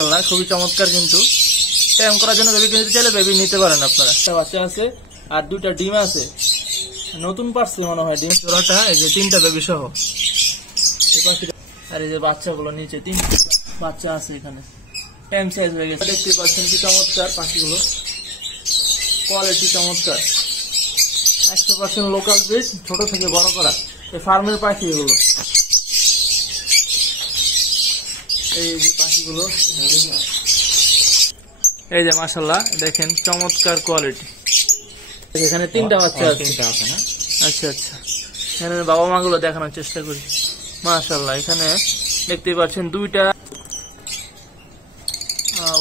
খুবই চমৎকার। কিন্তু ট্যাম করার জন্য বেবি কিনতে চাইলে বেবি নিতে পারেন আপনারা। একটা বাচ্চা আছে আর দুইটা ডিম আছে, নতুন পার্সেল মনে হয় ডিম জোড়াটা। এই যে তিনটা বেবি সহ আর এই যে বাচ্চাগুলো নিচে তিনটা বাচ্চা আছে এখানে, ট্যাম সাইজ হয়ে গেছে। দেখতে পাচ্ছেন কি চমৎকার পাখিগুলো, কোয়ালিটি চমৎকার, 100% লোকাল ব্রিড, ছোট থেকে বড় করা এই ফার্মের পাখি এগুলো। এই যে পাখিগুলো, এই যে মাশাআল্লাহ দেখেন চমৎকার কোয়ালিটি। এখানে তিনটা বাচ্চা আছে। আচ্ছা আচ্ছা, এখানে বাবা মা গুলো দেখানোর চেষ্টা করি। মাশাআল্লাহ এখানে দেখতে পাচ্ছেন দুইটা।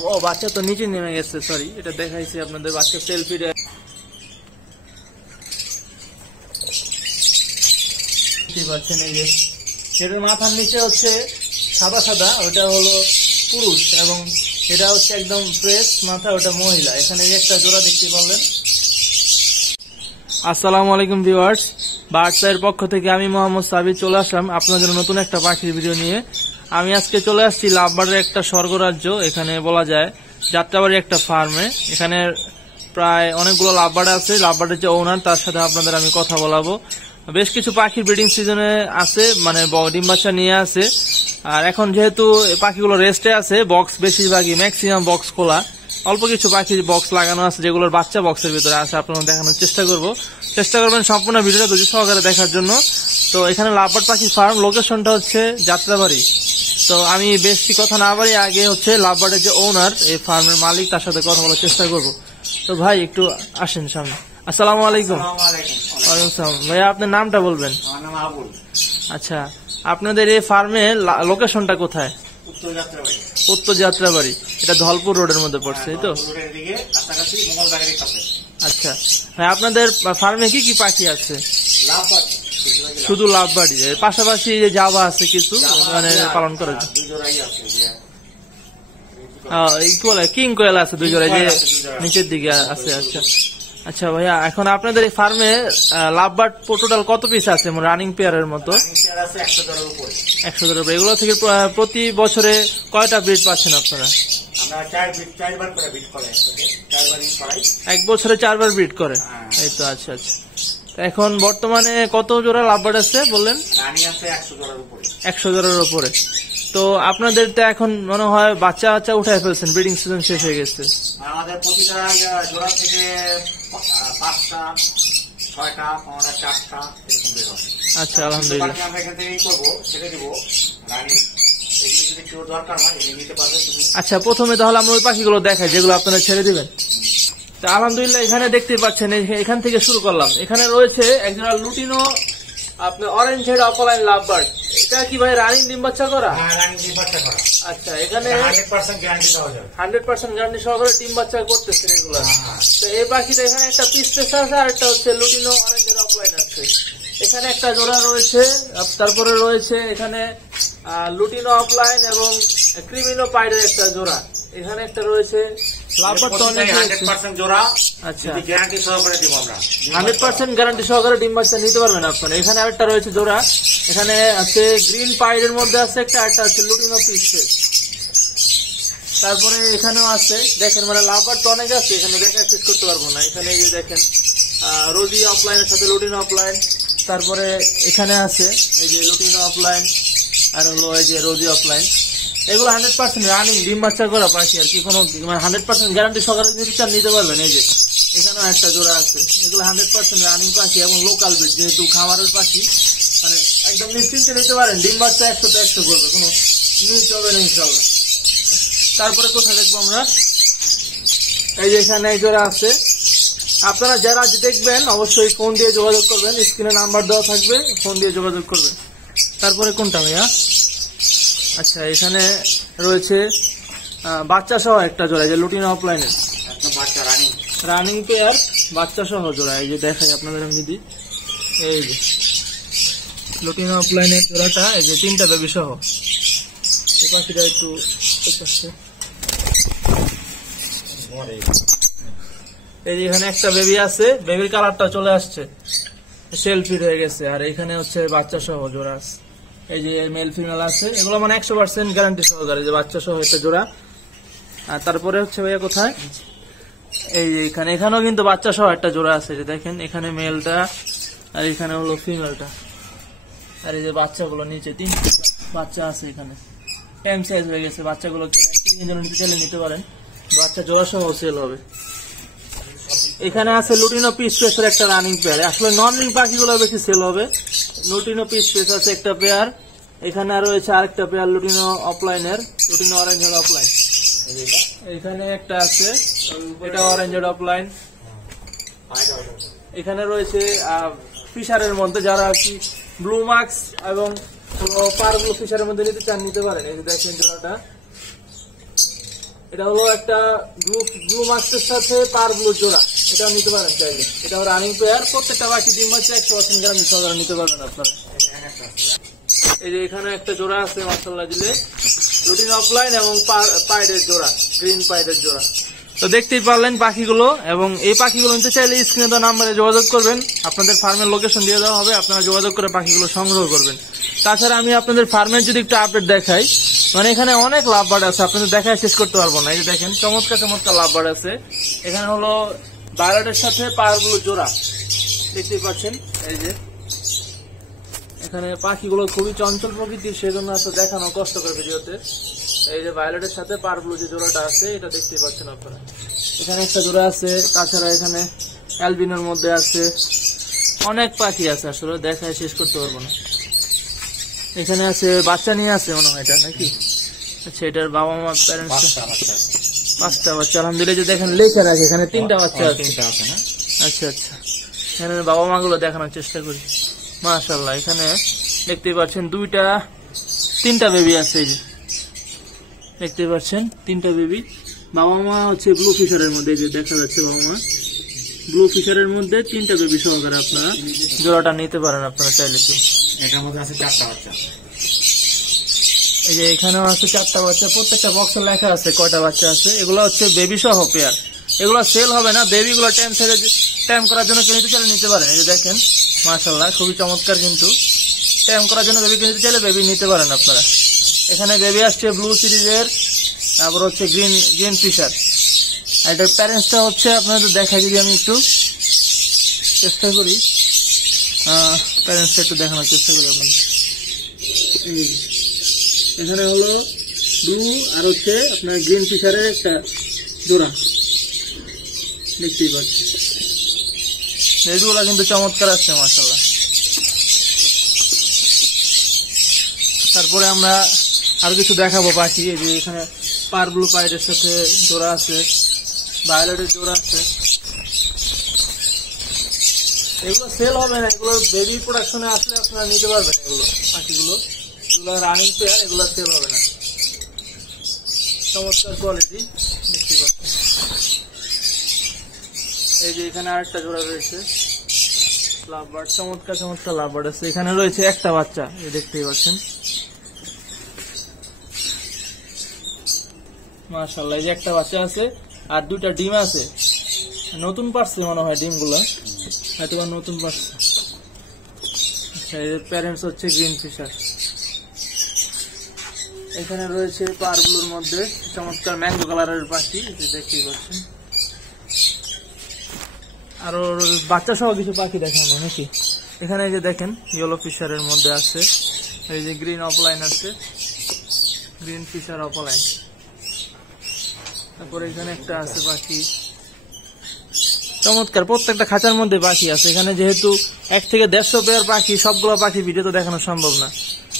ও বাচ্চা তো নিচে নেমে গেছে, সরি এটা দেখাইছি আপনাদের। বাচ্চা সেলফি দেখতে পাচ্ছেন। এই যে যেটার মাথার নিচে হচ্ছে সাদা সাদা, ওটা হলো পুরুষ এবং এটা হচ্ছে একদম ফ্রেশ মাথা, ওটা মহিলা। এখানে একটা জোড়া দেখতে পারলেন। আসসালামু আলাইকুম ভিউয়ার্স, বার্ডসের পক্ষ থেকে আমি মোহাম্মদ সাবির চলে আসলাম আপনাদের জন্য নতুন একটা পাখির ভিডিও নিয়ে। আমি আজকে চলে আসছি লাভবার্ডের একটা স্বর্গরাজ্য, এখানে বলা যায় যাত্রাবাড়ি একটা ফার্মে। এখানে প্রায় অনেকগুলো লাভবার্ড আছে। লাভবার্ডের যে ওনার, তার সাথে আপনাদের আমি কথা বলাবো। বেশ কিছু পাখির ব্রিডিং সিজনে আছে, মানে ডিম বাচ্চা নিয়ে আছে। আর এখন যেহেতু পাখিগুলো রেস্টে আছে, বক্স বেশিরভাগই ম্যাক্সিমাম বক্স খোলা, অল্প কিছু পাখির বক্স লাগানো আছে যেগুলোর বাচ্চা বক্সের ভিতরে আছে। আপনারা দেখানোর চেষ্টা করবেন সম্পূর্ণ ভিডিওটা ধৈর্য সহকারে দেখার জন্য। তো এখানে লাভবার্ড পাখির ফার্ম, লোকেশনটা হচ্ছে যাত্রাবাড়ি। তো আমি বেশি কথা না বাড়ি আগে হচ্ছে লাভবার্ডের যে ওনার, এই ফার্মের মালিক, তার সাথে কথা বলার চেষ্টা করব। তো ভাই একটু আসেন সামনে। আসসালামু আলাইকুম। ওয়ালাইকুম আসসালাম। ভাইয়া আপনার নামটা বলবেন? আচ্ছা, আপনাদের এই ফার্মে লোকেশনটা কোথায়? উত্তর যাত্রাবাড়ি। এটা ধলপুর রোডের মধ্যে পড়ছে, এই তো? আচ্ছা ভাই, আপনাদের ফার্মে কি কি পাখি আছে? শুধু লাভবার্ডি, পাশাপাশি যে জাভা আছে কিছু মানে পালন করার কিং কোয়েল আছে দুই জোড়া, যে নিচের দিকে আছে। আচ্ছা আচ্ছা ভাইয়া, এখন আপনাদের এই ফার্মে লাভবার্ড টোটাল কত পিস আছে রানিং পেয়ারের মতো? 100 এগুলো থেকে প্রতি বছরে কয়টা ব্রিড পাচ্ছেন আপনারা? এক বছরে 4 বার ব্রিড করে, এই তো। আচ্ছা আচ্ছা, এখন বর্তমানে কত জোড়া লাভবার্ড আছে বললেন? 100 জোড়ার উপরে। তো আপনাদের তো এখন মনে হয় বাচ্চা উঠায় ফেলছেন, ব্রিডিং সিজন শেষ হয়ে গেছে। আমাদের প্রতিটা জোড়া থেকে 5টা 6টা 5টা 4টা এরকম বের হবে। আচ্ছা আলহামদুলিল্লাহ, আমরা এখান থেকেই করবো, ছেড়ে দিব রানী। এগুলো যদি কেউ দরকার হয় এগুলো নিতে পারবে তুমি। আচ্ছা, প্রথমে তাহলে আমরা ওই পাখিগুলো দেখাই যেগুলো আপনারা ছেড়ে দিবেন। তো আলহামদুলিল্লাহ এখানে দেখতে পাচ্ছেন, এখান থেকে শুরু করলাম। এখানে রয়েছে একজোড়া লুটিনো আপনার অরেঞ্জ হেড অফলাইন লাভবার্ড। এটা কি ভাই রানিং ডিম বাচ্চা করা? রানিং ডিম বাচ্চা করা। আচ্ছা, এখানে 100% গ্যারান্টি দেওয়া যাবে। 100% গ্যারান্টি সহকারে ডিম বাচ্চা করতেছে রেগুলার। তো এই পাখিটা এখানে একটা পিস পেসা আছে, আর একটা হচ্ছে লুটিনো অরেঞ্জ হেড অফলাইন আছে। এখানে একটা জোড়া রয়েছে, তারপরে রয়েছে এখানে লুটিনো অফলাইন এবং ক্রিমিনো পাইডের একটা জোড়া। এখানে একটা রয়েছে লাভবার্ড তো অনেক 100% জোড়া। আচ্ছা, গ্যারান্টি সহকারে দিব আমরা। 100% গ্যারান্টি সহকারে ডিম বাচ্চা নিতে পারবেন আপনারা। এখানে আরেকটা রয়েছে জোড়া, এখানে আছে গ্রিন পাইডের মধ্যে আছে একটা, আরেকটা আছে লুটিনো পিসেস। তারপরে এখানেও আছে, দেখেন মানে লাভবার্ড তো অনেক আছে, এখানে দেখা শেষ করতে পারবো না। এখানে এই যে দেখেন রোজি অফলাইনের সাথে লুটিনো অফলাইন। তারপরে এখানে আছে এই যে লুটিনো অফলাইন আর হলো এই যে রোজি অফলাইন। এগুলো 100% রানিং ডিম বাচ্চা করা পাখি আর কি, কোনো 100% গ্যারান্টি সহকারে নিতে পারবেন। এই যে এখানেও একটা জোড়া আছে, এগুলো 100% রানিং পাখি এবং লোকাল ব্রিড, যেহেতু খামারের পাখি, মানে একদম নিশ্চিন্তে নিতে পারেন। ডিম বাচ্চা 100 করবে, কোনো মিস হবে না ইনশাল্লাহ। তারপরে কোথায় দেখবো আমরা? এই যে এখানে এই জোড়া আছে। আপনারা যারা দেখবেন অবশ্যই ফোন দিয়ে যোগাযোগ করবেন, স্ক্রিনে নাম্বার দেওয়া থাকবে, ফোন দিয়ে যোগাযোগ করবেন। তারপরে কোনটা ভাইয়া? আচ্ছা, এখানে রয়েছে বাচ্চা সহ একটা জোড়া, যে লুটিনো অফলাইনের রানিং পেয়ার বাচ্চা সহ জোড়া। এই যে দেখাই আপনাদের আমি দিদি, এই যে লুটিনো অফলাইনের জোড়াটা, এই যে তিনটা বেবি সহ। এই পাখিটা একটু এই যে এখানে একটা বেবি আছে, বেবির কালারটা চলে আসছে, সেলফি হয়ে গেছে। আর এখানে হচ্ছে বাচ্চা সহ জোড়া আছে, এই যে মেল ফিমেল আছে। এগুলো মানে 100% গ্যারান্টি সহকারে, যে বাচ্চা সহ একটা জোড়া। আর তারপরে হচ্ছে ভাইয়া কোথায়, এই যে এখানে, এখানেও কিন্তু বাচ্চা সহ একটা জোড়া আছে, যে দেখেন এখানে মেলটা আর এখানে হলো ফিমেলটা। আর এই যে বাচ্চাগুলো নিচে 3 বাচ্চা আছে এখানে, টাইম সাইজ হয়ে গেছে। বাচ্চাগুলো নিতে চাইলে নিতে পারেন, বাচ্চা জোড়া সহ সেল হবে। এখানে আছে লুটিনো পিস পেসের একটা রানিং পেয়ার। আসলে নন রিং পাখিগুলো বেশি সেল হবে। লুটিনো পিস পেস আছে একটা পেয়ার, এখানে আরো রয়েছে আরেকটা পেয়ার লুটিনো অফলাইনের, লুটিনো অরেঞ্জের অফলাইন। এখানে একটা আছে, এটা অরেঞ্জের অফলাইন। এখানে রয়েছে ফিশারের মধ্যে যারা আর কি ব্লু মার্কস এবং পার ব্লু ফিশারের মধ্যে নিতে চান নিতে পারেন। এই যে দেখেন জোড়াটা, এটা হলো একটা ব্লু মার্কসের সাথে পার ব্লু জোড়া, এটাও নিতে পারেন চাইলে। এটা রানিং পেয়ার, প্রত্যেকটা বাকি 3 মাসে 100% গ্যারান্টি সহকারে নিতে পারবেন আপনারা। এই যে এখানে একটা জোড়া আছে মাশাআল্লাহ দিলে, লুটিন অফলাইন এবং পাইডের জোড়া, গ্রিন পাইডের জোড়া। তো দেখতেই পারলেন পাখিগুলো, এবং এই পাখিগুলো নিতে চাইলে স্ক্রিনে দেওয়া নাম্বারে যোগাযোগ করবেন, আপনাদের ফার্মের লোকেশন দিয়ে দেওয়া হবে, আপনারা যোগাযোগ করে পাখিগুলো সংগ্রহ করবেন। তাছাড়া আমি আপনাদের ফার্মের যদি একটু আপডেট দেখাই, মানে এখানে অনেক লাভবার্ড আছে, আপনাদের দেখায় শেষ করতে পারবো না। এই যে দেখেন চমৎকার চমৎকার লাভবার্ড আছে। এখানে হলো ভায়োলেটের সাথে পাওয়ার ব্লু জোড়া, দেখতেই পাচ্ছেন। এই যে এখানে পাখিগুলো খুবই চঞ্চল প্রকৃতির, সেজন্য আসলে দেখানো কষ্টকর ভিডিওতে। এই যে ভায়োলেটের সাথে পার ব্লু যে জোড়াটা আছে, এটা দেখতেই পাচ্ছেন আপনারা। এখানে একটা জোড়া আছে, তাছাড়া এখানে অ্যালবিনোর মধ্যে আছে, অনেক পাখি আছে, আসলে দেখায় শেষ করতে পারবো না। এখানে আছে বাচ্চা নিয়ে আছে মনে হয় এটা নাকি, আচ্ছা এটার বাবা মা প্যারেন্টস 5টা বাচ্চা আলহামদুলিল্লাহ। যে দেখেন লেখা রাখে এখানে 3টা বাচ্চা আছে। আচ্ছা আচ্ছা, এখানে বাবা মা গুলো দেখানোর চেষ্টা করি। মাশাআল্লাহ, এখানে দেখতেই পাচ্ছেন 3টা বেবি আছে। এই যে দেখতে পাচ্ছেন 3টা বেবি, বাবা মা হচ্ছে ব্লু ফিশারের মধ্যে, যে দেখা যাচ্ছে বাবা মা ব্লু ফিশারের মধ্যে 3টা বেবি সহকারে আপনারা জোড়াটা নিতে পারেন আপনারা চাইলে। তো এটার মধ্যে আছে 4টা বাচ্চা। এই যে এখানেও আছে 4টা বাচ্চা, প্রত্যেকটা বক্সে লেখা আছে কয়টা বাচ্চা আছে। এগুলো হচ্ছে বেবি সহ পেয়ার, এগুলো সেল হবে না। বেবিগুলো টাইম করার জন্য কেউ নিতে চাইলে নিতে পারেন। এই যে দেখেন মাশাআল্লাহ খুবই চমৎকার, কিন্তু টাইম করার জন্য বেবি কিনতে চাইলে বেবি নিতে পারেন আপনারা। এখানে বেবি আসছে ব্লু সিরিজের, তারপর হচ্ছে গ্রিন ফিশার। এটার প্যারেন্টসটা হচ্ছে আপনাদের দেখা, যদি আমি একটু চেষ্টা করি, প্যারেন্টসটা একটু দেখানোর চেষ্টা করি আপনাদের। এখানে হলো ব্লু আর হচ্ছে আপনার গ্রিন ফিশারের একটা জোড়া, দেখতেই পাচ্ছি। এগুলো কিন্তু চমৎকার আসছে মাশাআল্লাহ। তারপরে আমরা আরো কিছু দেখাবো পাখি। এই যে এখানে পার ব্লু পাইডের সাথে জোড়া আছে, ভায়োলেটের জোড়া আছে। এগুলো সেল হবে না, এগুলো বেবি প্রোডাকশনে আসলে আপনারা নিতে পারবেন। এগুলো পাখিগুলো, এগুলো রানিং পেয়ার, এগুলো সেল হবে না। চমৎকার কোয়ালিটি দেখতে পাচ্ছেন। এই যে এখানে আরেকটা জোড়া রয়েছে লাভবার্ড, চমৎকার চমৎকার লাভবার্ড আছে। এখানে রয়েছে একটা বাচ্চা, এই দেখতেই পাচ্ছেন মাশাআল্লাহ। এই যে একটা বাচ্চা আছে আর 2টা ডিম আছে, নতুন পারছে মনে হয় ডিমগুলো, হয়তো নতুন পারছে। আচ্ছা, এর প্যারেন্টস হচ্ছে গ্রিন ফিশার। এখানে রয়েছে পার ব্লুর মধ্যে চমৎকার ম্যাঙ্গো কালারের পাখি, দেখতেই পাচ্ছেন। আরো বাচ্চা সহ কিছু পাখি দেখানো নাকি। এখানে এই যে দেখেন ইয়েলো ফিশারের মধ্যে আছে, এই যে গ্রিন অফলাইন আছে, গ্রিন ফিশার অফলাইন। তারপরে এখানে একটা আছে পাখি, চমৎকার প্রত্যেকটা খাঁচার মধ্যে পাখি আছে। এখানে যেহেতু 1 থেকে 150 পেয়ার পাখি, সবগুলো পাখি ভিডিওতে দেখানো সম্ভব না।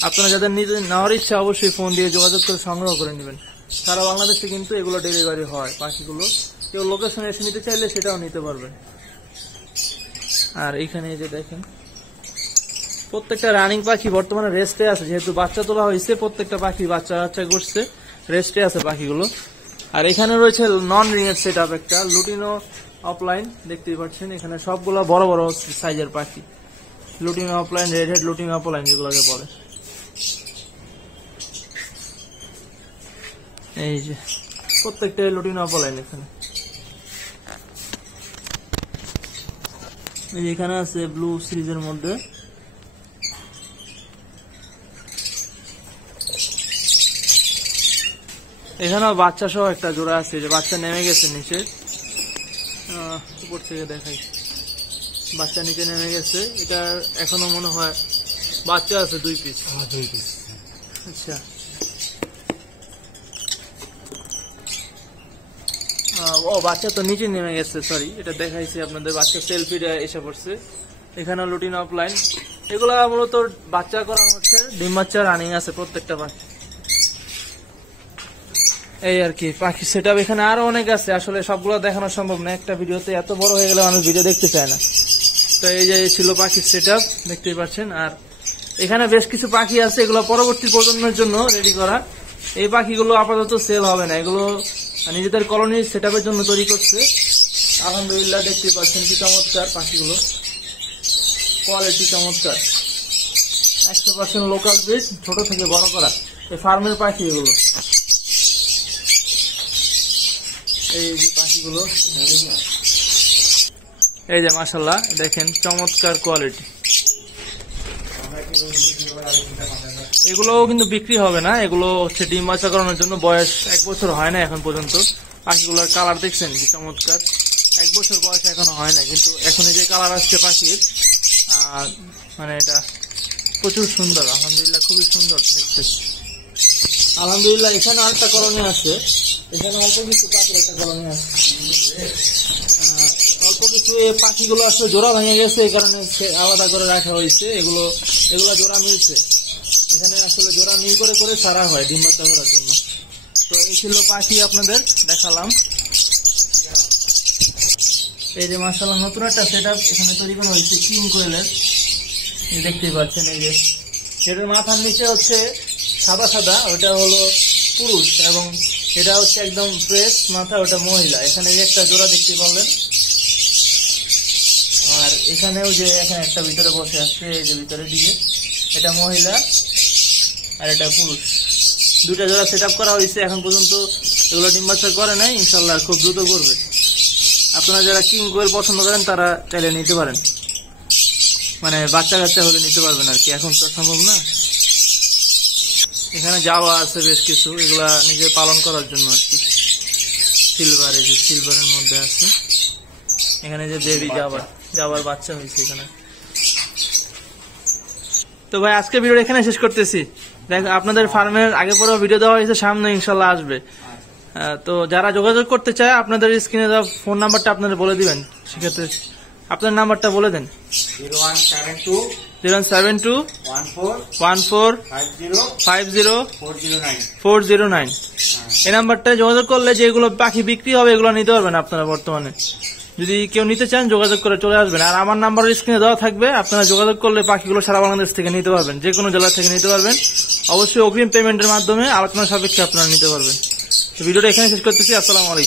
আপনারা যাদের নিজে নেওয়ার ইচ্ছা অবশ্যই ফোন দিয়ে যোগাযোগ করে সংগ্রহ করে নেবেন। সারা বাংলাদেশে কিন্তু এগুলো ডেলিভারি হয় পাখিগুলো, কেউ লোকেশনে এসে নিতে চাইলে সেটাও নিতে পারবেন। আর এখানে যে দেখেন প্রত্যেকটা রানিং পাখি বর্তমানে রেস্টে আছে, যেহেতু বাচ্চা তোলা হয়েছে, প্রত্যেকটা পাখি বাচ্চা করছে, রেস্টে আছে পাখিগুলো। আর এখানে রয়েছে নন রিং এর সেট আপ একটা লুটিনো অফলাইন, দেখতেই পাচ্ছেন। এখানে সবগুলো বড় বড় সাইজের পাখি, lutino opaline, red head lutino opaline যেগুলোকে বলে। এই যে প্রত্যেকটা লুটিনো অফলাইন। এখানে এখানে আছে ব্লু সিরিজের মধ্যে, এখানেও বাচ্চা সহ একটা জোড়া আছে, যে বাচ্চা নেমে গেছে নিচে, উপর থেকে দেখাই, বাচ্চা নিচে নেমে গেছে। এটা এখনো মনে হয় বাচ্চা আছে 2 পিস। আচ্ছা, ও বাচ্চা তো নিচে নেমে গেছে, সরি, এটা দেখাইছি আপনাদের, বাচ্চা সেলফিটা এসে পড়ছে। এখানে লুটিন অফলাইন, এগুলা মূলত বাচ্চা করা হচ্ছে, ডিম বাচ্চা রানিং আছে প্রত্যেকটা পাখি। এই আর কি পাখি সেট আপ। এখানে আরো অনেক আছে, আসলে সবগুলো দেখানো সম্ভব না একটা ভিডিওতে, এত বড় হয়ে গেলে মানুষ ভিডিও দেখতে চায় না। তো এই যে ছিল পাখির সেট আপ, দেখতেই পাচ্ছেন। আর এখানে বেশ কিছু পাখি আছে, এগুলো পরবর্তী প্রজন্মের জন্য রেডি করা। এই পাখিগুলো আপাতত সেল হবে না, এগুলো নিজেদের কলোনি সেট আপের জন্য তৈরি করছে। আলহামদুলিল্লাহ, দেখতেই পাচ্ছেন কি চমৎকার পাখিগুলো, কোয়ালিটি চমৎকার, 100% লোকাল ব্রিড, ছোট থেকে বড় করা, এই ফার্মের পাখি এগুলো। এই যে পাখিগুলো, এই যে মাশাআল্লাহ দেখেন চমৎকার কোয়ালিটি। এগুলোও কিন্তু বিক্রি হবে না, এগুলো হচ্ছে ডিম বাচ্চা করানোর জন্য। বয়স 1 বছর হয় না এখন পর্যন্ত। পাখিগুলোর কালার দেখছেন কি চমৎকার, 1 বছর বয়স এখনো হয় না, কিন্তু এখন যে কালার আসছে পাখির, মানে এটা প্রচুর সুন্দর। আলহামদুলিল্লাহ, খুবই সুন্দর দেখতে। আলহামদুলিল্লাহ, এখানে আরেকটা কলোনি আছে, এখানে অল্প কিছু পাখির একটা কলোনি আছে, অল্প কিছু। এই পাখিগুলো আসলে জোড়া ভেঙে গেছে, এই কারণে আলাদা করে রাখা হয়েছে। এগুলো জোড়া মিলছে, এখানে আসলে জোড়া মিল করে করে ছাড়া হয় ডিম বাচ্চা করার জন্য। তো এই ছিল পাখি আপনাদের দেখালাম। এই যে মাশাআল্লাহ নতুন একটা সেট আপ এখানে তৈরি করা হয়েছে কিং কোয়েলের, দেখতেই পাচ্ছেন। এই যে এটার মাথার নিচে হচ্ছে সাদা সাদা, ওটা হলো পুরুষ, এবং এটা হচ্ছে একদম ফ্রেশ মাথা, ওটা মহিলা। এখানে একটা জোড়া দেখতে পারলেন। আর এখানেও যে এখানে একটা ভিতরে বসে আছে, এই যে ভিতরের দিকে, এটা মহিলা আর এটা পুরুষ। 2টা জোড়া সেট আপ করা হয়েছে। এখন পর্যন্ত এগুলো ডিম বাচ্চা করে নাই, ইনশাল্লাহ খুব দ্রুত করবে। আপনারা যারা কিং কোয়েল পছন্দ করেন তারা চাইলে নিতে পারেন, মানে বাচ্চা কাচ্চা হলে নিতে পারবেন আর কি, এখন তো সম্ভব না। এখানে যাওয়া আছে বেশ কিছু, এগুলা নিজে পালন করার জন্য আর কি। সিলভার, এই যে সিলভারের মধ্যে আছে, এখানে যে বেবি যাবার বাচ্চা হয়েছে এখানে। তো ভাই আজকে ভিডিও এখানে শেষ করতেছি। দেখ আপনাদের ফার্মের আগে পরেও ভিডিও দেওয়া হয়েছে, সামনে ইনশাল্লাহ আসবে। তো যারা যোগাযোগ করতে চায় আপনাদের স্ক্রিনে দেওয়া ফোন নাম্বারটা আপনারা বলে দিবেন, সেক্ষেত্রে আপনার নাম্বারটা বলে দেন। 0172 14 50 409। এই নাম্বারটায় যোগাযোগ করলে যেগুলো পাখি বিক্রি হবে এগুলো নিতে পারবেন আপনারা বর্তমানে। যদি কেউ নিতে চান যোগাযোগ করে চলে আসবেন। আর আমার নাম্বার স্ক্রিনে দেওয়া থাকবে, আপনারা যোগাযোগ করলে পাখিগুলো সারা বাংলাদেশ থেকে নিতে পারবেন, যে কোনো জেলা থেকে নিতে পারবেন। অবশ্যই অগ্রিম পেমেন্টের মাধ্যমে আলোচনা সাপেক্ষে আপনারা নিতে পারবেন। ভিডিওটা এখানে শেষ করতেছি। আসসালামু আলাইকুম।